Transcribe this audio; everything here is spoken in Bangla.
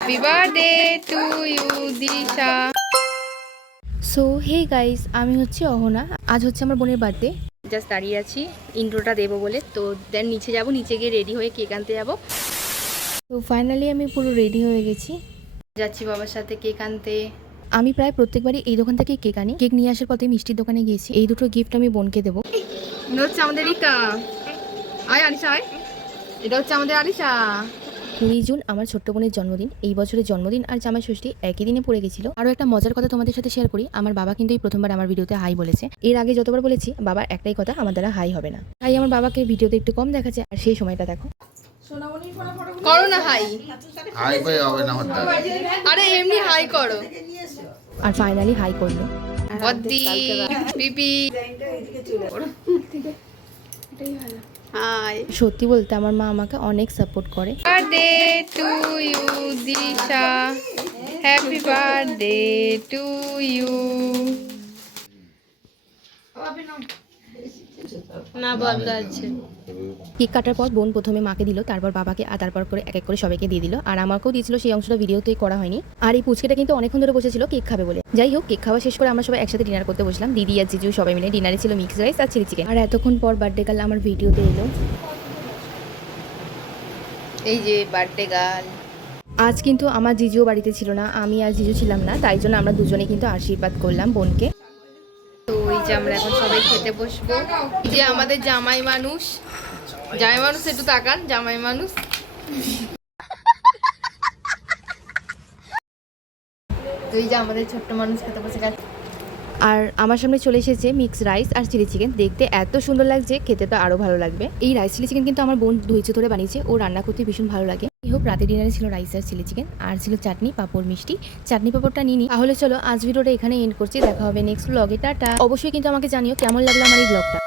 Happy birthday to you Disha. So hey guys, আমি হচ্ছে অহনা। আজ হচ্ছে আমার বোনের বার্থডে। জাস্ট দাঁড়িয়ে আছি ইন্ট্রোটা দেবো বলে, তো দেন নিচে যাব, নিচে গিয়ে রেডি হয়ে কেক আনতে যাবো। তো ফাইনালি আমি পুরো রেডি হয়ে গেছি, যাচ্ছি বাবার সাথে কেক আনতে। আমি প্রায় প্রত্যেকবারই এই দোকান থেকে কেক আনি। কেক নিয়ে আসার পথে মিষ্টির দোকানে গিয়েছি। এই দুটো গিফট আমি বোনকে দেবো। এটা হচ্ছে আমাদের রিকা। আয় আলিশা আয়। এটা হচ্ছে আমাদের আলিশা। 20 জুন আমার ছোট্ট বোনের জন্মদিন। এই বছরের জন্মদিন আর জামাই ষষ্ঠী একই দিনে পড়ে গেছিল। আরও একটা মজার কথা তোমাদের সাথে শেয়ার করি। আমার বাবা কিন্তু এই প্রথমবার আমার ভিডিওতে হাই বলেছে। এর আগে যতবার বলেছি বাবার একটাই কথা, আমার দ্বারা হাই হবে না। তাই আমার বাবাকে ভিডিওতে একটু কম দেখাচ্ছে। আর সেই সময়টা দেখো, করো না হাই। হাই কই হবে না হতে। আরে এমনি হাই করো। আর ফাইনালি হাই করলো বদ্দি পিপি। সত্যি বলতে আমার মা আমাকে অনেক সাপোর্ট করে। Birthday to you Disha, happy birthday to you. না বন্ধ আছে। কেক কাটার পর বোন প্রথমে মাকে দিল, তারপর বাবাকে, আর তারপর করে এক এক করে সবাইকে দিয়ে দিল। আর আমাকেও দিয়েছিল, সেই অংশটা ভিডিওতে করা হয়নি। আর এই পুচকেটা কিন্তু অনেকক্ষণ ধরে বসেছিল কেক খাবে বলে। যাই হোক, কেক খাওয়া শেষ করে আমরা সবাই একসাথে ডিনার করতে বসলাম। দিদি আর জিজু সবাই মিলে। ডিনারে ছিল মিক্স রাইস আর চিলি চিকেন। আর এতক্ষণ পর বার্থডে গার্ল আমার ভিডিওতে এলো। এই যে বার্থডে গার্ল। আজ কিন্তু আমার জিজুও বাড়িতে ছিল না, আমি আর জিজু ছিলাম না, তাই জন্য আমরা দুজনে কিন্তু আশীর্বাদ করলাম বোনকে। তো এই যে আমরা এখন সবাই খেতে বসবো। এই যে আমাদের জামাই মানুষ, জামাই মানুষ একটু তাকান, জামাই মানুষ। তো এই যে আমাদের ছোট্ট মানুষ খেতে বসে গেছে। আর আমার সামনে চলে এসেছে মিক্স রাইস আর চিলি চিকেন। দেখতে এত সুন্দর লাগছে, খেতে তো আরও ভালো লাগবে। এই রাইস চিলি চিকেন কিন্তু আমার বোন ধৈর্য ধরে বানিয়েছে, ও রান্না করতে ভীষণ ভালো লাগে। এই হোক, রাতে ডিনারে ছিল রাইস আর চিলি চিকেন, আর ছিল চাটনি, পাঁপড়, মিষ্টি। চাটনি পাঁপড়টা নিই। তাহলে চলো আজ ভিডিওটা এখানে এন্ড করছি। দেখা হবে নেক্সট ব্লগে। টাটা। অবশ্যই কিন্তু আমাকে জানিও কেমন লাগলো আমার এই ব্লগটা।